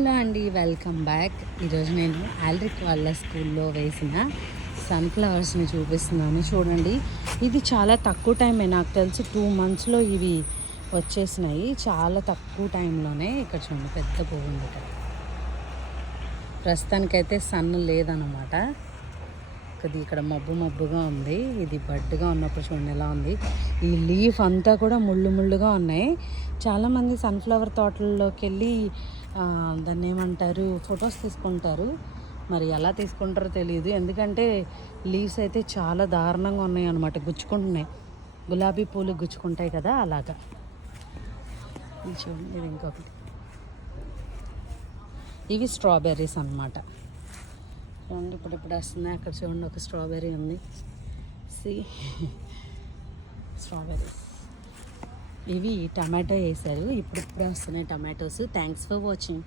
Hello అండి, welcome back. ఈరోజు నేను ఆల్రిక్ వాళ్ళ స్కూల్లో వేసిన సన్ఫ్లవర్స్ని చూపిస్తున్నాను. చూడండి, ఇది చాలా తక్కువ టైమే, నాకు తెలిసి 2 monthsలో ఇవి వచ్చేసినాయి. చాలా తక్కువ టైంలోనే. ఇక్కడ చూడండి, పెద్ద పువ్వు ఉంది ఇక్కడ. ప్రస్తుతానికైతే సన్ లేదన్నమాట. ఇక్కడ మబ్బుగా ఉంది. ఇది బడ్గా ఉన్నప్పుడు చూడండి ఎలా ఉంది. ఈ లీఫ్ అంతా కూడా ముళ్ళుగా ఉన్నాయి. చాలామంది సన్ఫ్లవర్ తోటల్లోకి వెళ్ళి దాన్ని ఏమంటారు, ఫొటోస్ తీసుకుంటారు. మరి ఎలా తీసుకుంటారో తెలియదు, ఎందుకంటే లీవ్స్ అయితే చాలా దారుణంగా ఉన్నాయి అన్నమాట. గుచ్చుకుంటున్నాయి, గులాబీ పూలు గుచ్చుకుంటాయి కదా, అలాగా. ఇది చూడండి, ఇది ఇంకొకటి. ఇవి స్ట్రాబెర్రీస్ అన్నమాట. చూడండి, ఇప్పుడు వస్తున్నాయి. అక్కడ చూడండి, ఒక స్ట్రాబెర్రీ ఉంది. స్ట్రాబెర్రీస్. ఇవి టమాటో వేసారు, ఇప్పుడు వస్తున్నాయి టమాటోస్. Thanks for watching.